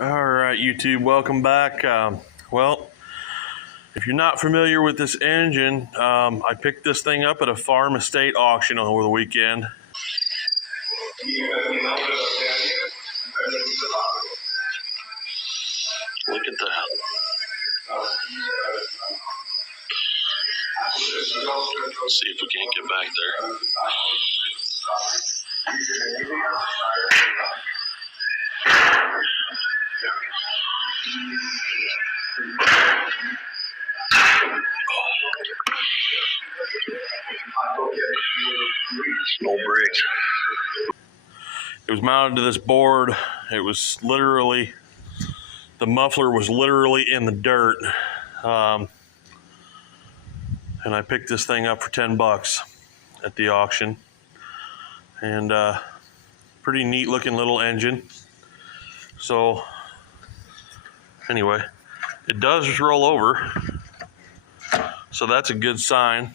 All right, YouTube, welcome back. Well, if you're not familiar with this engine, I picked this thing up at a farm estate auction over the weekend. Look at that. Let's see if we can't get back there. Old Briggs. It was mounted to this board. It was literally, the muffler was literally in the dirt. And I picked this thing up for 10 bucks at the auction. And pretty neat looking little engine. So anyway, it does roll over. So that's a good sign.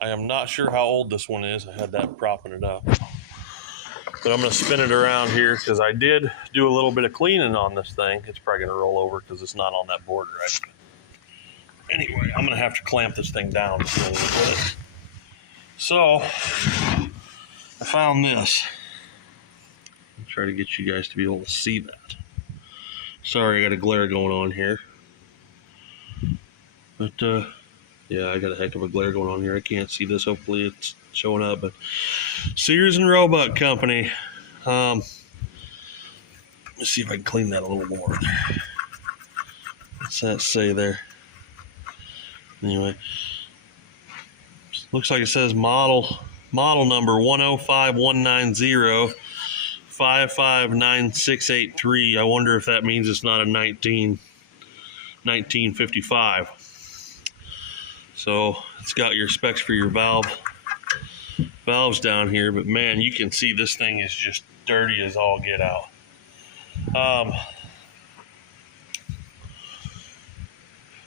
I am not sure how old this one is. I had that propping it up. But I'm gonna spin it around here because I did do a little bit of cleaning on this thing. It's probably gonna roll over because it's not on that board right. Anyway, I'm gonna have to clamp this thing down to deal with it. So, I found this. I'll try to get you guys to be able to see that. Sorry, I got a glare going on here. But, yeah, I got a heck of a glare going on here. I can't see this. Hopefully it's showing up. But Sears and Roebuck Company. Let's see if I can clean that a little more. What's that say there? Anyway, looks like it says model number 10519055963. I wonder if that means it's not a 1955. So it's got your specs for your valves down here, but man, you can see this thing is just dirty as all get out.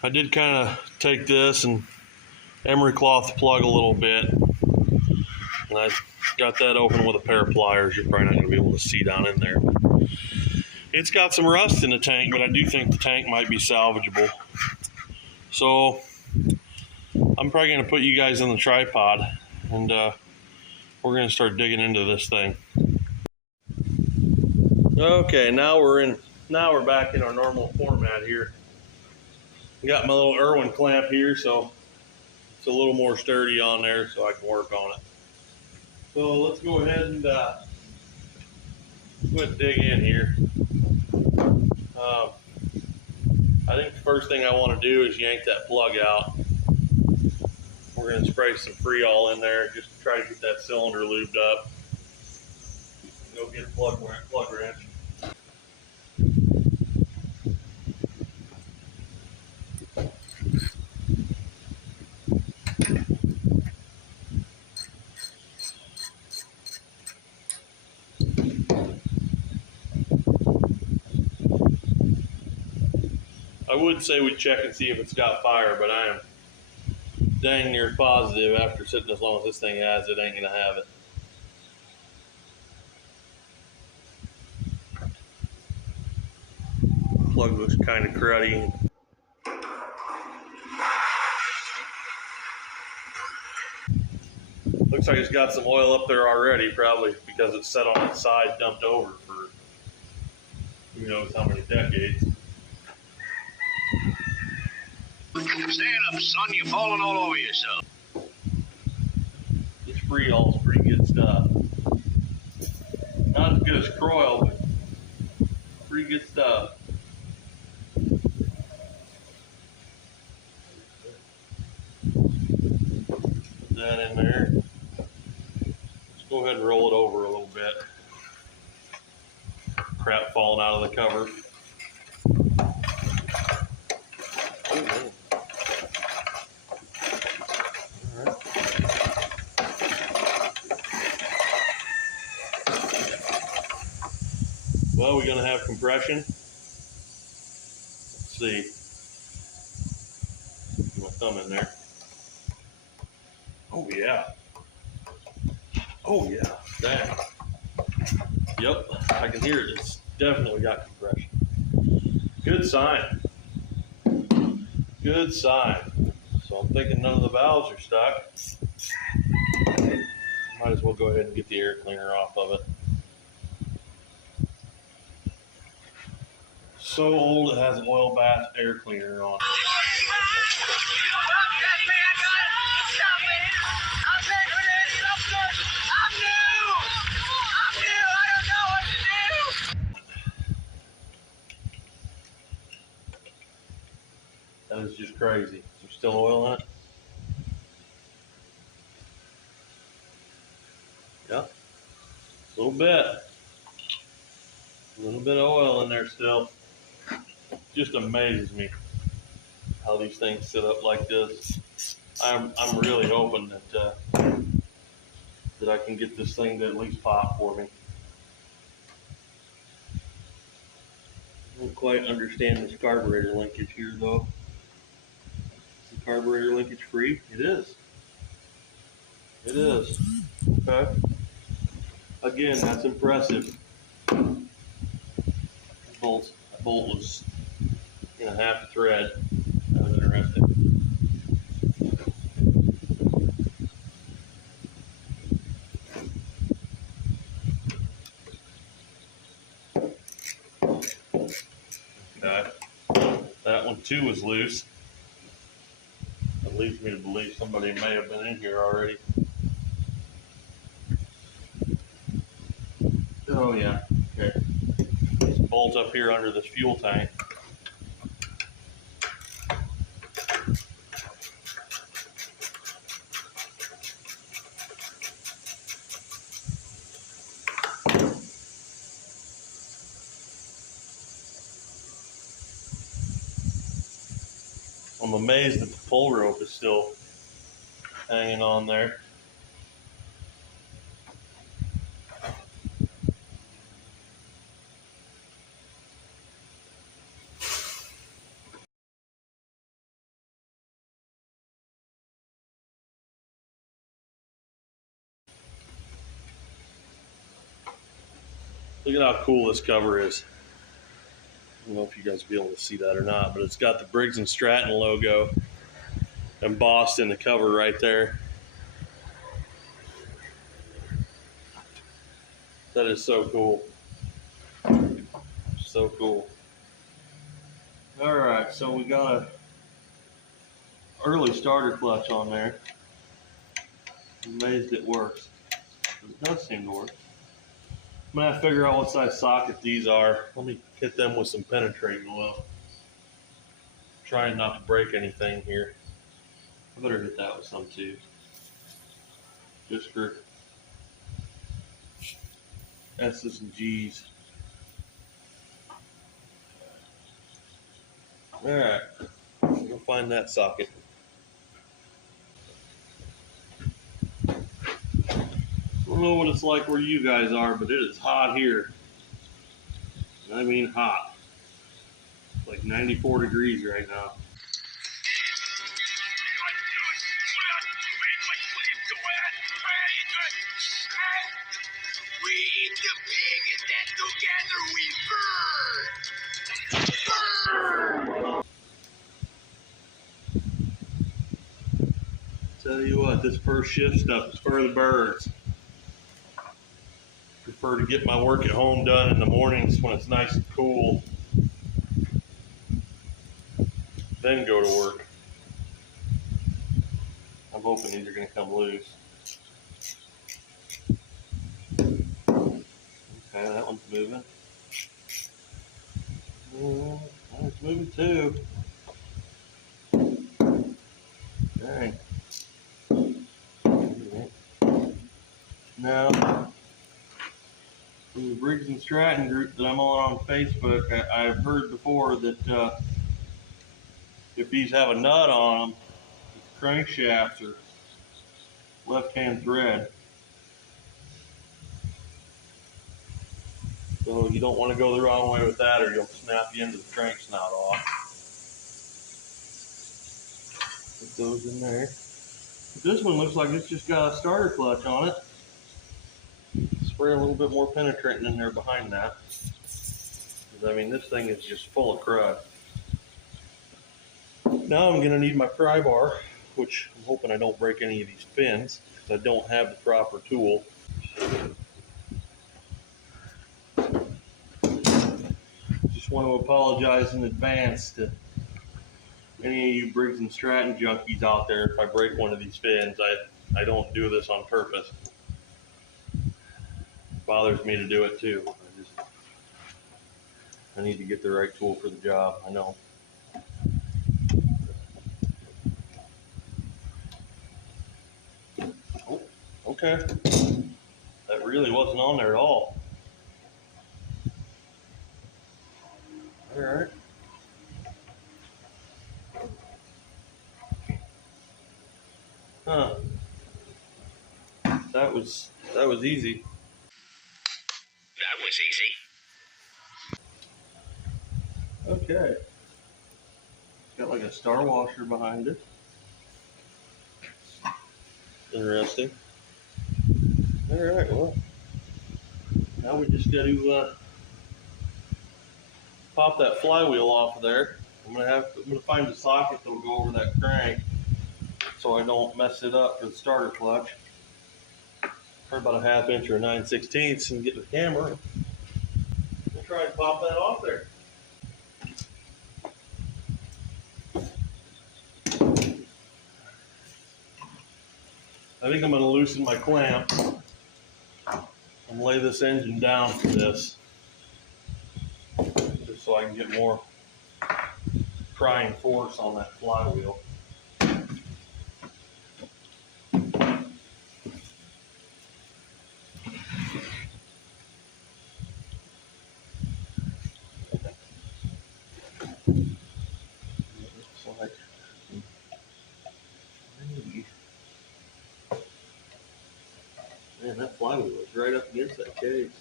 I did kind of take this and emery cloth the plug a little bit, and I got that open with a pair of pliers. You're probably not going to be able to see down in there. It's got some rust in the tank, but I do think the tank might be salvageable. So I'm probably going to put you guys on the tripod, and we're going to start digging into this thing. Okay, now we're back in our normal format here. Got my little Irwin clamp here, so it's a little more sturdy on there, so I can work on it. So let's go ahead and dig in here. I think the first thing I want to do is yank that plug out. We're going to spray some Freol in there just to try to get that cylinder lubed up. Go get a plug wrench. I would say we check and see if it's got fire, but I am dang near positive after sitting as long as this thing has, it ain't gonna have it. Plug looks kind of cruddy. Looks like it's got some oil up there already, probably because it's set on its side, dumped over for who knows how many decades. Stand up, son. You're falling all over yourself. This Freol's pretty good stuff. Not as good as Croil, but pretty good stuff. Put that in there. Let's go ahead and roll it over a little bit. Crap falling out of the cover. Oh, man. Well, we're going to have compression. Let's see. Get my thumb in there. Oh, yeah. Oh, yeah. Dang. Yep, I can hear it. It's Definitely got compression. Good sign. Good sign. So I'm thinking none of the valves are stuck. Might as well go ahead and get the air cleaner off of it. So old it has an oil bath air cleaner on it. That is just crazy. Is there still oil in it? Yep. A little bit. A little bit of oil in there still. Just amazes me how these things sit up like this. I'm really hoping that that I can get this thing to at least pop for me. I don't quite understand this carburetor linkage here though. Is the carburetor linkage free? It is. It is. Okay. Again, that's impressive. That bolt was in a half thread. That was interesting. Okay. That one too was loose. That leads me to believe somebody may have been in here already. Oh yeah, okay. This bolt up here under this fuel tank. I'm amazed that the pull rope is still hanging on there. Look at how cool this cover is. I don't know if you guys will be able to see that or not, but it's got the Briggs and Stratton logo embossed in the cover right there. That is so cool. So cool. All right, so we got a early starter clutch on there. I'm amazed it works. It does seem to work. I'm gonna have to figure out what size socket these are. Let me hit them with some penetrating oil. Trying not to break anything here. I better hit that with some too. Just for S's and G's. Alright, go find that socket. I don't know what it's like where you guys are, but it is hot here. I mean hot. It's like 94 degrees right now. We eat the pig and then together we burn. Tell you what, this first shift stuff is for the birds. Prefer to get my work at home done in the mornings when it's nice and cool. Then go to work. I'm hoping these are going to come loose. Okay, that one's moving. That one's moving too. Dang. Now, from the Briggs and Stratton group that I'm on Facebook, I've heard before that if these have a nut on them, the crankshafts are left-hand thread. So you don't want to go the wrong way with that or you'll snap the end of the crank snout off. Put those in there. This one looks like it's just got a starter clutch on it. Spray a little bit more penetrating in there behind that. I mean, this thing is just full of crud. Now I'm gonna need my pry bar, which I'm hoping I don't break any of these pins because I don't have the proper tool. Just want to apologize in advance to any of you Briggs and Stratton junkies out there if I break one of these fins. I don't do this on purpose. It bothers me to do it too. I need to get the right tool for the job, I know. Oh, okay. That really wasn't on there at all. All right. Huh. That was easy. That was easy. Okay. Got like a star washer behind it. Interesting. All right, well, now we just got to pop that flywheel off of there. I'm gonna find a socket that'll go over that crank so I don't mess it up for the starter clutch. For about a 1/2 inch or 9/16 and get the camera. We'll try and pop that off there. I think I'm going to loosen my clamp and lay this engine down for this, just so I can get more prying force on that flywheel. Looks like man, that flywheel is right up against that case.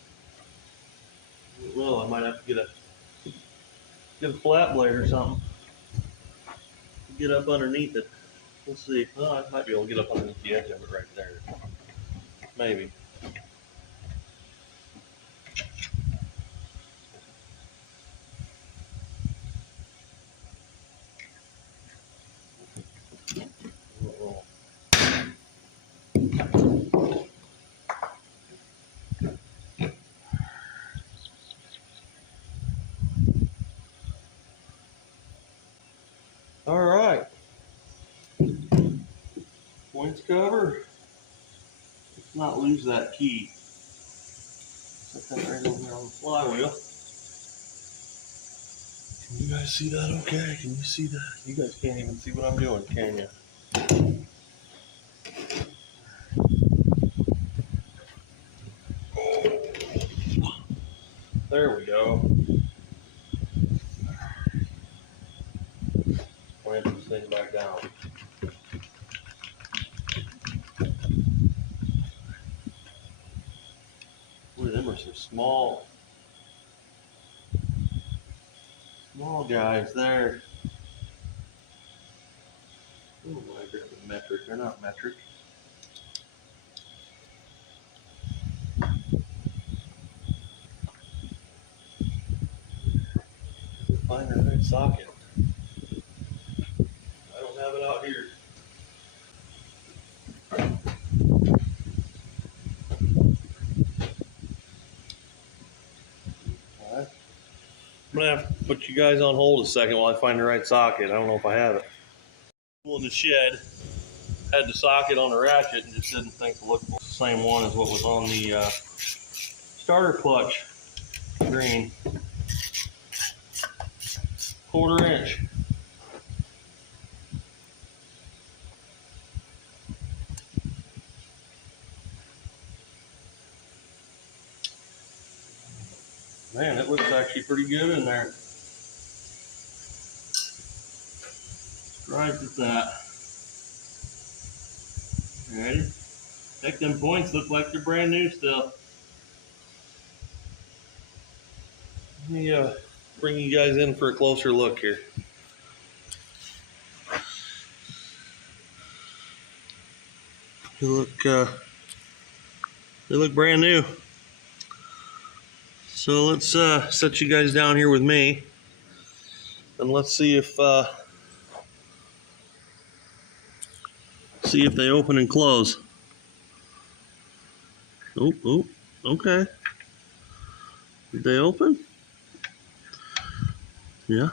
Well, I might have to get a flat blade or something. Get up underneath it. We'll see. Oh, I might be able to get up underneath the edge of it right there. Maybe. All right. Points cover. Let's not lose that key. Set that right over there on the flywheel. Can you guys see that okay? Can you see that? You guys can't even see what I'm doing, can you? There we go. Clamp this thing back down. Boy, them are some small guys there. Oh, I grabbed a metric. They're not metric. Find the right socket. I don't have it out here. All right. I'm gonna have to put you guys on hold a second while I find the right socket. I don't know if I have it. In the shed, had the socket on the ratchet and just didn't think to look for the same one as what was on the starter clutch green. 1/4 inch. Man, it looks actually pretty good in there. Surprised at that. Ready? Heck, them points look like they're brand new still. Let me bring you guys in for a closer look here. They look brand new. So let's set you guys down here with me, and let's see if they open and close. Oh, okay. Did they open? Yeah,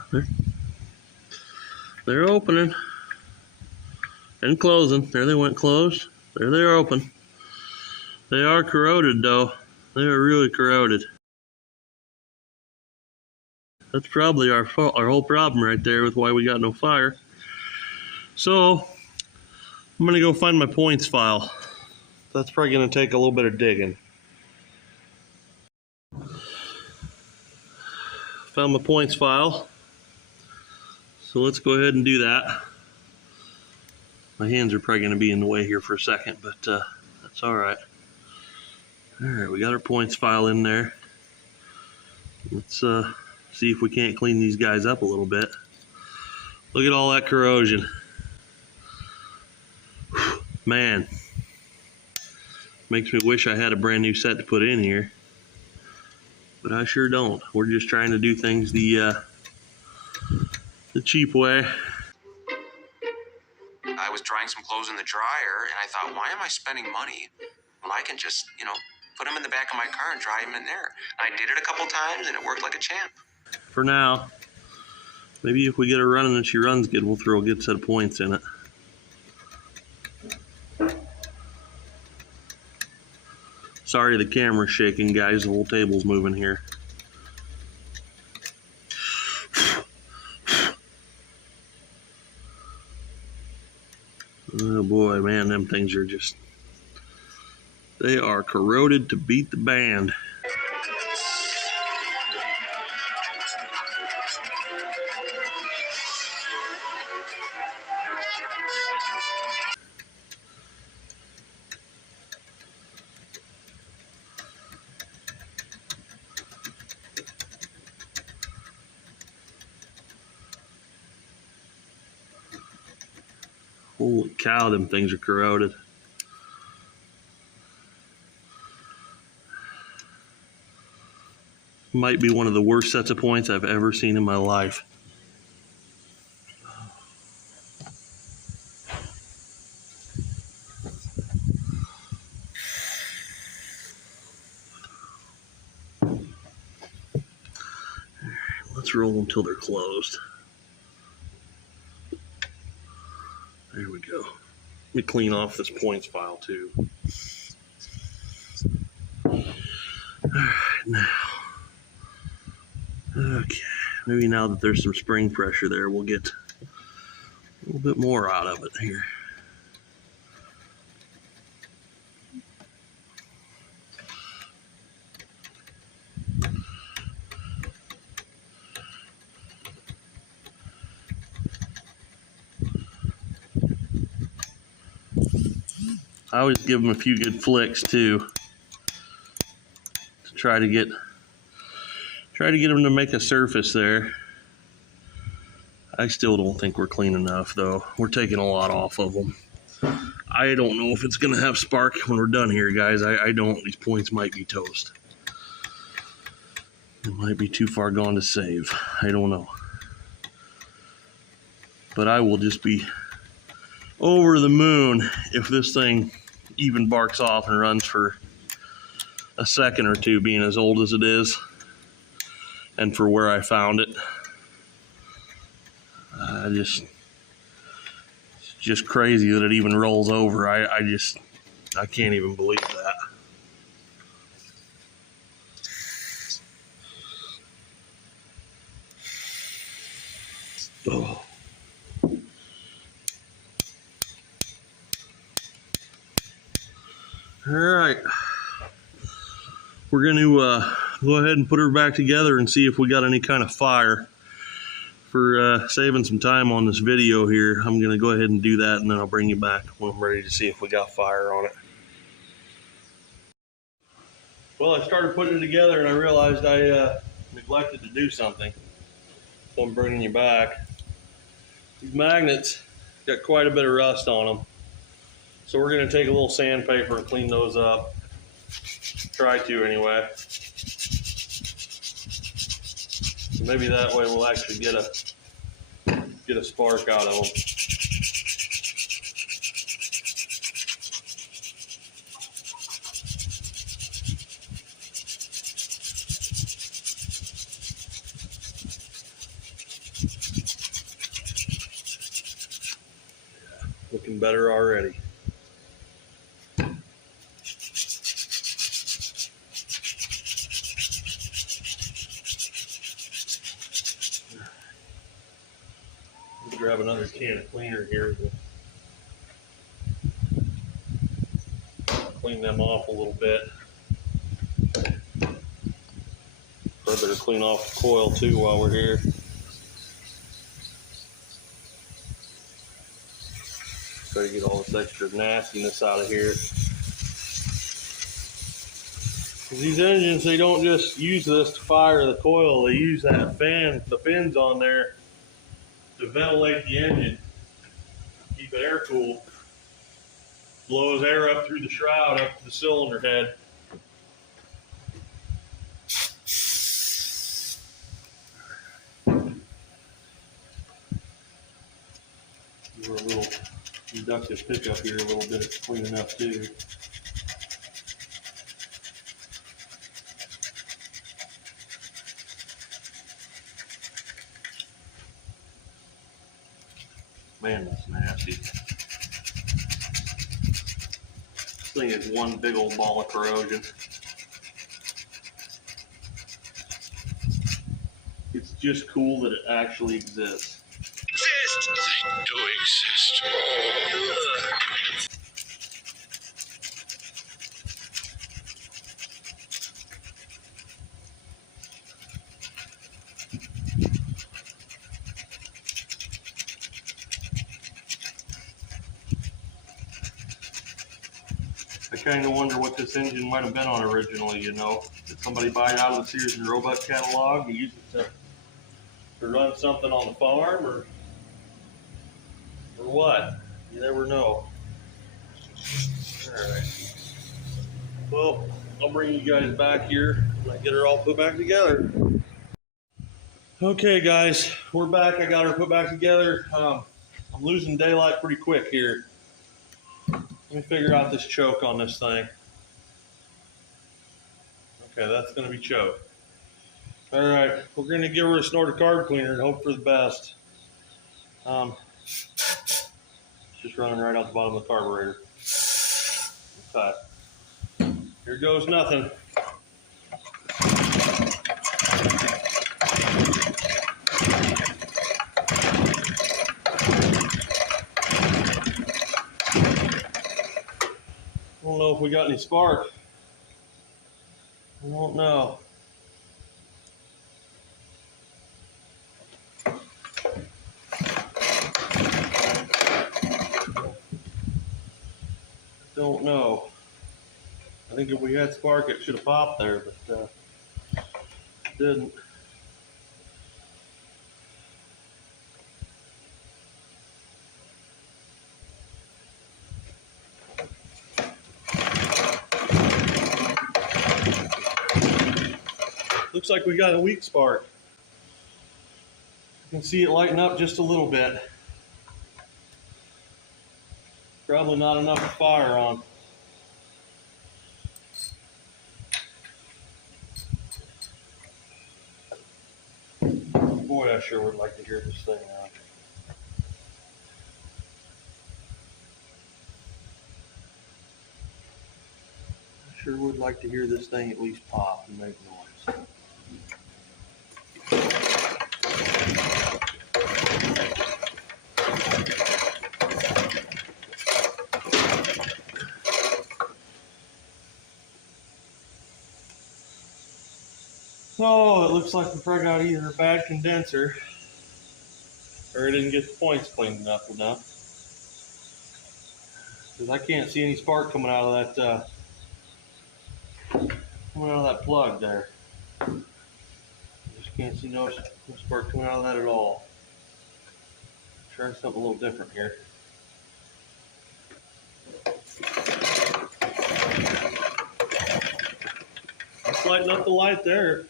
they're opening and closing. There they went closed. There they are open. They are corroded though. They are really corroded. That's probably our whole problem right there with why we got no fire. So I'm gonna go find my points file. That's probably gonna take a little bit of digging. Found my points file. So let's go ahead and do that. My hands are probably gonna be in the way here for a second, but that's all right. All right, we got our points file in there. Let's see if we can't clean these guys up a little bit. Look at all that corrosion. Man, makes me wish I had a brand new set to put in here, but I sure don't. We're just trying to do things the cheap way. I was drying some clothes in the dryer, and I thought, why am I spending money when I can just, put them in the back of my car and dry them in there? And I did it a couple times, and it worked like a champ. For now, maybe if we get her running and she runs good, we'll throw a good set of points in it. Sorry the camera's shaking, guys. The whole table's moving here. Oh boy, man, them things are just... they are corroded to beat the band. Holy cow, them things are corroded. Might be one of the worst sets of points I've ever seen in my life. Let's roll them till they're closed. There we go. Let me clean off this points file too. Alright, now. Okay, maybe now that there's some spring pressure there, we'll get a little bit more out of it here. I always give them a few good flicks too, to try to get them to make a surface there. I still don't think we're clean enough though. We're taking a lot off of them. I don't know if it's gonna have spark when we're done here, guys. I don't. These points might be toast. It might be too far gone to save. I don't know. But I will just be over the moon if this thing even barks off and runs for a second or two, being as old as it is and for where I found it. It's just crazy that it even rolls over. I can't even believe that. Oh. All right, we're going to go ahead and put her back together and see if we got any kind of fire. For saving some time on this video here, I'm going to go ahead and do that, and then I'll bring you back when I'm ready to see if we got fire on it. Well, I started putting it together and I realized I neglected to do something, so I'm bringing you back. These magnets got quite a bit of rust on them. So we're going to take a little sandpaper and clean those up. Try to anyway. So maybe that way we'll actually get a spark out of them. Looking better already. Grab another can of cleaner here. Clean them off a little bit. I better clean off the coil too while we're here. Try to get all this extra nastiness out of here. These engines, they don't just use this to fire the coil, they use that fan, the fins on there to ventilate the engine, keep it air cooled. Blows air up through the shroud, up to the cylinder head. Give her a little inductive pickup here, a little bit of cleaning up too. Man, that's nasty. This thing is one big old ball of corrosion. It's just cool that it actually exists. They do exist. I kind of wonder what this engine might have been on originally, you know. Did somebody buy it out of the Sears and Roebuck catalog and use it to run something on the farm, or what? You never know. Alright. Well, I'll bring you guys back here when I get her all put back together. Okay guys, we're back. I got her put back together. I'm losing daylight pretty quick here. Let me figure out this choke on this thing. Okay, that's going to be choke. All right, we're going to give her a snorted carb cleaner and hope for the best. Just running right out the bottom of the carburetor. Okay. Here goes nothing. I don't know if we got any spark. I don't know. Don't know. I think if we had spark, it should have popped there, but it didn't. Looks like we got a weak spark. You can see it lighten up just a little bit. Probably not enough to fire on. Boy, I sure would like to hear this thing out. I sure would like to hear this thing at least pop and make noise. So it looks like we probably got either a bad condenser or it didn't get the points cleaned enough. Because I can't see any spark coming out of that plug there. Just can't see no spark coming out of that at all. Try something a little different here. Let's lighten up the light there.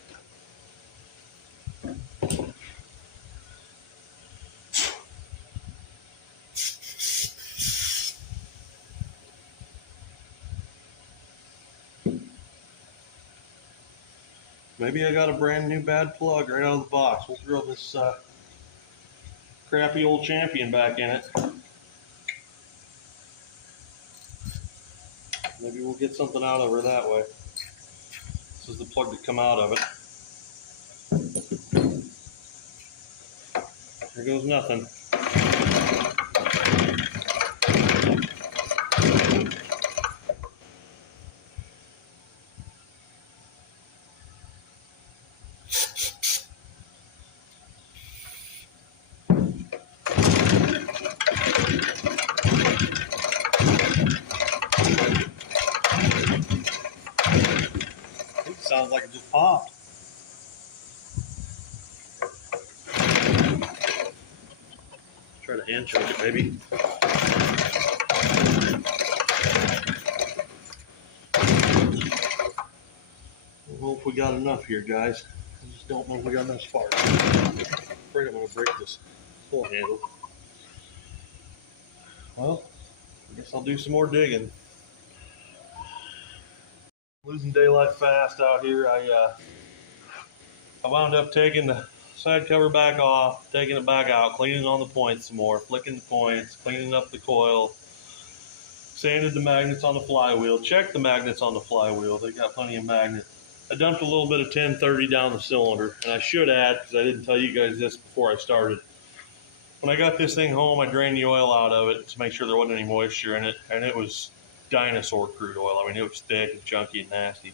Maybe I got a brand new bad plug right out of the box. We'll throw this crappy old Champion back in it. Maybe we'll get something out of her that way. This is the plug that come out of it. There goes nothing. It sounds like it just popped. Try to hand choke it maybe. I hope we got enough here, guys. I just don't know if we got enough spark. I'm afraid I'm going to break this pull handle. Well, I guess I'll do some more digging. Losing daylight fast out here. I wound up taking the side cover back off, taking it back out, cleaning on the points some more, flicking the points, cleaning up the coil, sanded the magnets on the flywheel, checked the magnets on the flywheel. They got plenty of magnets. I dumped a little bit of 1030 down the cylinder, and I should add, because I didn't tell you guys this before I started. When I got this thing home, I drained the oil out of it to make sure there wasn't any moisture in it, and it was dinosaur crude oil. I mean, it was thick and chunky and nasty.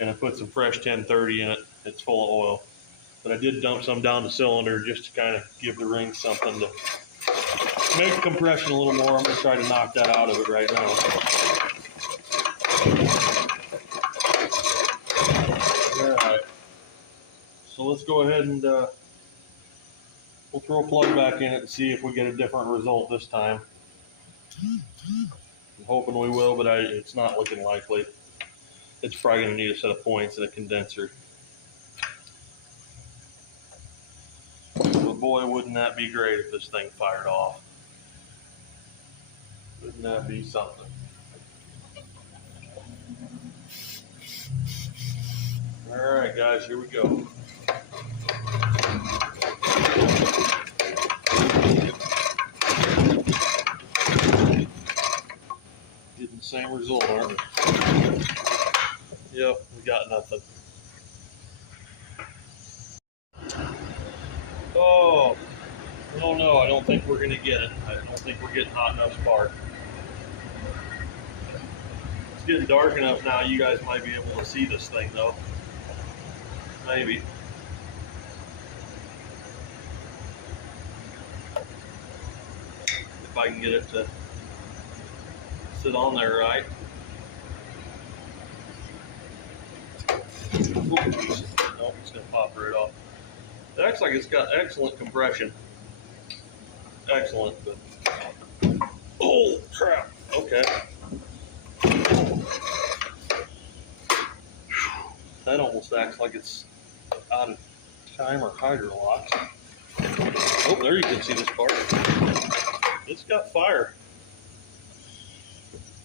And I put some fresh 1030 in it. It's full of oil. But I did dump some down the cylinder just to kind of give the ring something to make the compression a little more. I'm going to try to knock that out of it right now. All right. So let's go ahead and we'll throw a plug back in it and see if we get a different result this time. I'm hoping we will, but it's not looking likely. It's probably going to need a set of points and a condenser. But boy, wouldn't that be great if this thing fired off. Wouldn't that be something? All right, guys, here we go. Getting the same result, aren't we? Yep, we got nothing. Oh, no, I don't think we're going to get it. I don't think we're getting hot enough spark. It's getting dark enough now, you guys might be able to see this thing, though. Maybe. If I can get it to sit on there right. Nope, it's going to pop right off. It acts like it's got excellent compression. Excellent, but oh crap. Okay. That almost acts like it's out of timer hydrolock. Oh, there you can see the spark. It's got fire.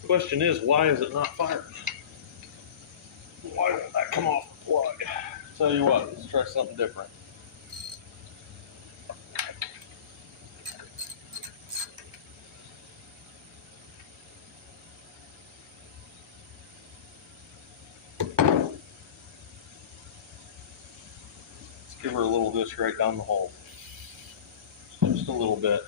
The question is, why is it not firing? Why didn't that come off the plug? Tell you what, let's try something different. Let's give her a little disc right down the hole. Just a little bit.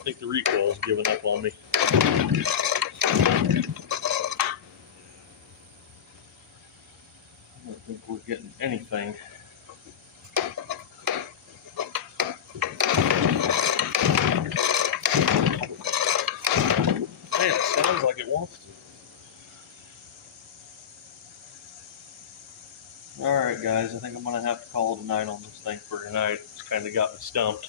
I think the recoil's giving up on me. I don't think we're getting anything. Man, it sounds like it wants to. All right, guys, I think I'm gonna have to call it a night on this thing for tonight. It's kind of got me stumped.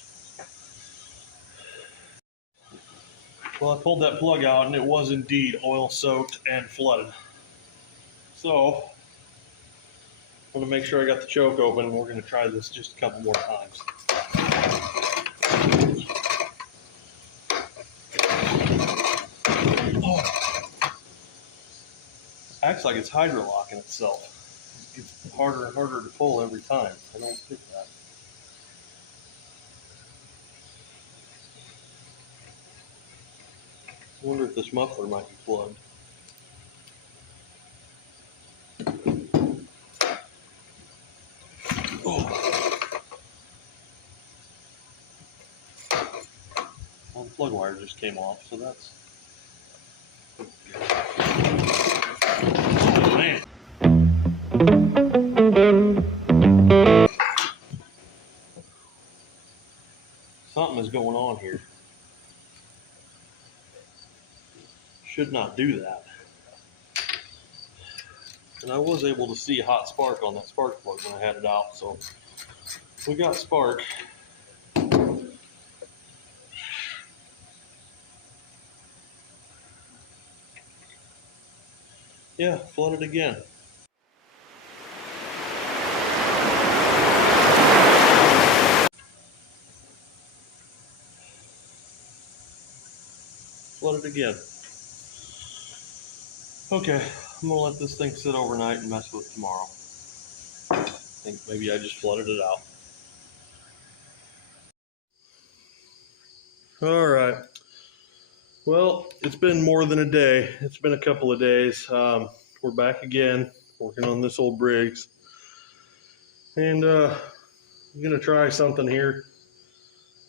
Well, I pulled that plug out and it was indeed oil soaked and flooded. So I'm gonna make sure I got the choke open and we're gonna try this just a couple more times. Oh. Acts like it's hydrolocking itself. It gets harder and harder to pull every time. I don't think that. I wonder if this muffler might be plugged. Oh. Well, the plug wire just came off, so that's... Oh, man. Something is going on here. Should not do that. And I was able to see a hot spark on that spark plug when I had it out, so we got spark. Yeah, flooded again. Flooded again. Okay, I'm gonna let this thing sit overnight and mess with it tomorrow. I think maybe I just flooded it out. All right. Well, it's been more than a day. It's been a couple of days. We're back again, working on this old Briggs. And I'm gonna try something here.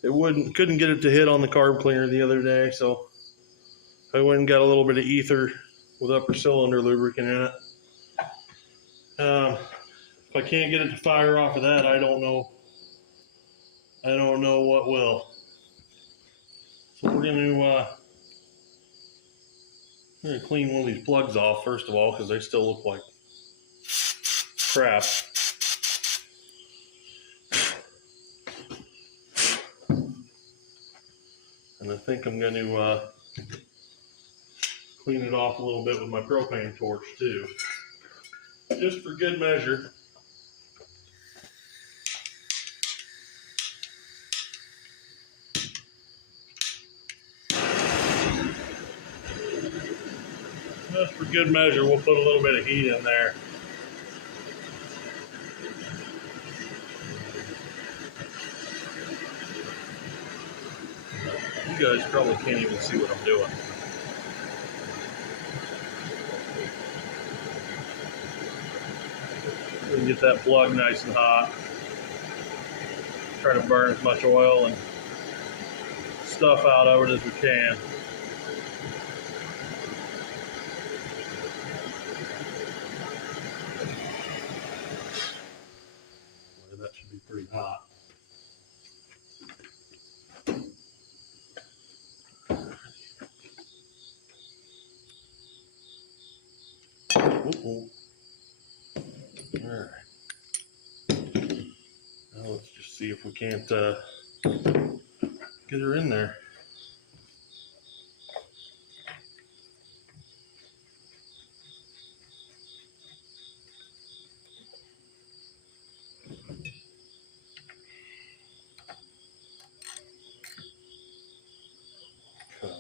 Couldn't get it to hit on the carb cleaner the other day, so I went and got a little bit of ether with upper cylinder lubricant in it. If I can't get it to fire off of that, I don't know what will. So we're gonna clean one of these plugs off first of all, because they still look like crap. And I think I'm going to clean it off a little bit with my propane torch too, just for good measure. Just for good measure, we'll put a little bit of heat in there. You guys probably can't even see what I'm doing. We can get that plug nice and hot. Try to burn as much oil and stuff out of it as we can. That should be pretty hot. All right. Now let's just see if we can't get her in there. Okay.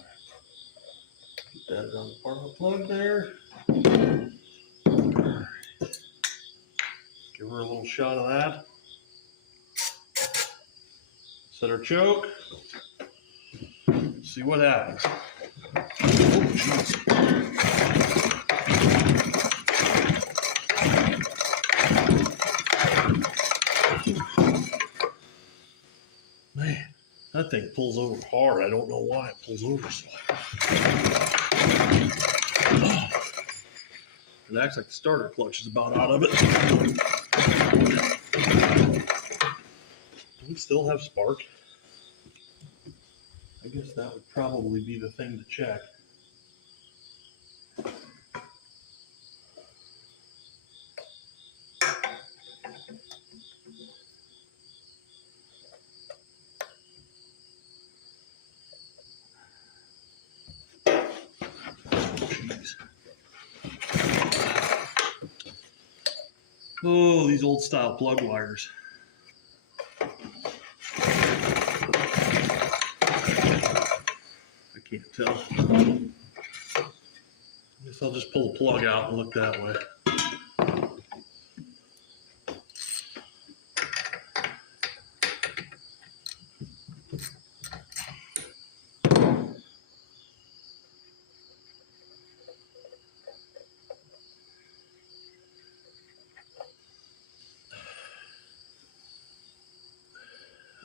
Get that on the part of the plug there. Give her a little shot of that. Set her choke. See what happens. Oh, jeez. Man, that thing pulls over hard. I don't know why it pulls over so hard. It acts like the starter clutch is about out of it. Do we still have spark? I guess that would probably be the thing to check. Oh, these old style plug wires. I can't tell. I guess I'll just pull the plug out and look that way.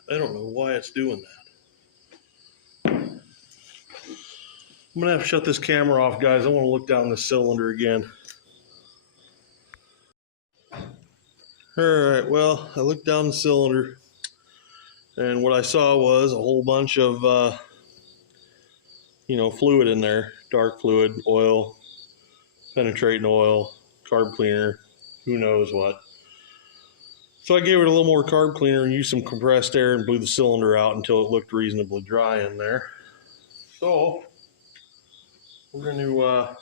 I don't know why it's doing that. I'm gonna have to shut this camera off, guys. I want to look down this cylinder again. All right, well, I looked down the cylinder and what I saw was a whole bunch of, fluid in there, dark fluid, oil, penetrating oil, carb cleaner, who knows what. So I gave it a little more carb cleaner and used some compressed air and blew the cylinder out until it looked reasonably dry in there. So we're going to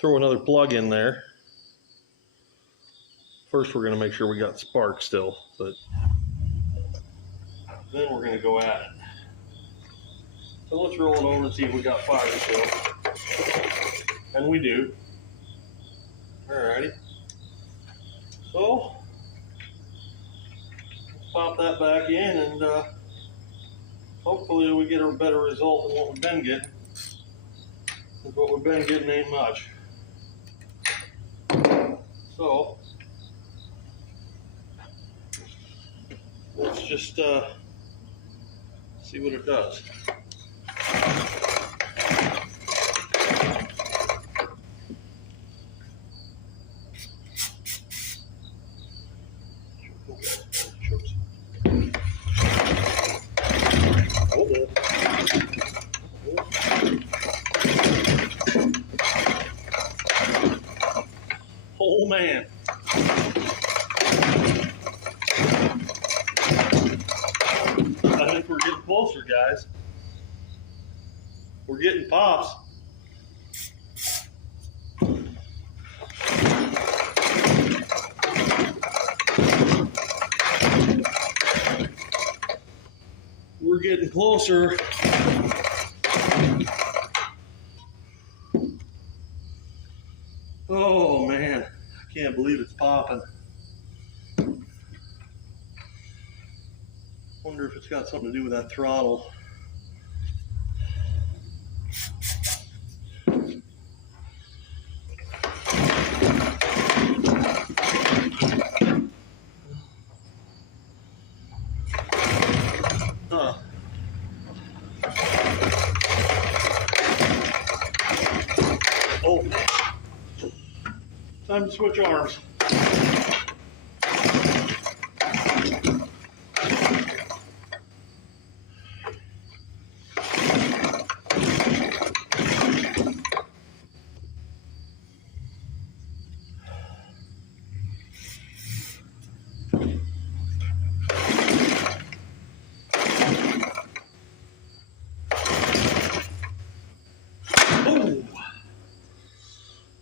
throw another plug in there. First we're going to make sure we got spark still, but then we're going to go at it. So let's roll it over and see if we got fire still. And we do. Alrighty. So pop that back in and hopefully we get a better result than what we've been getting. Because what we've been getting ain't much. So let's just see what it does. Oh man. I think we're getting closer, guys. We're getting pops. We're getting closer. Oh man, I can't believe it's popping. Wonder if it's got something to do with that throttle. Oh, time to switch arms.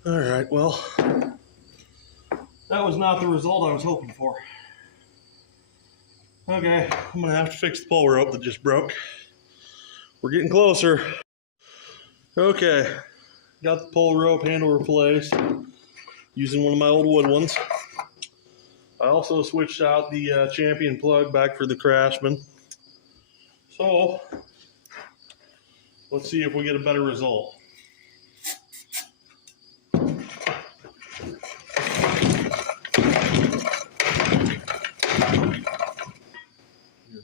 All right, well, that was not the result I was hoping for. Okay, I'm gonna have to fix the pole rope that just broke. We're getting closer. Okay, got the pole rope handle replaced using one of my old wood ones. I also switched out the champion plug back for the Craftsman. So, let's see if we get a better result.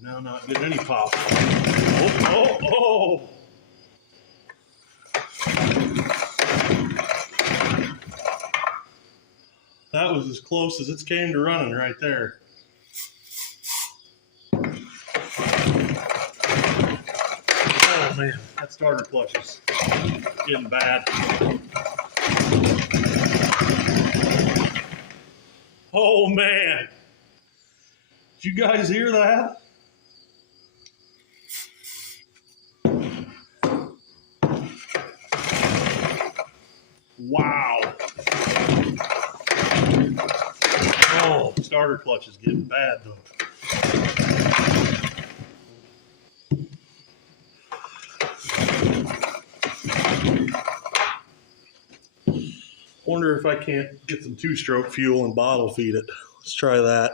Now not getting any pop. Oh. That was as close as it's came to running right there. Oh man, that starter clutch is getting bad. Oh man. Did you guys hear that? Wow. starter clutch is getting bad though. Wonder if I can't get some 2-stroke fuel and bottle feed it. Let's try that.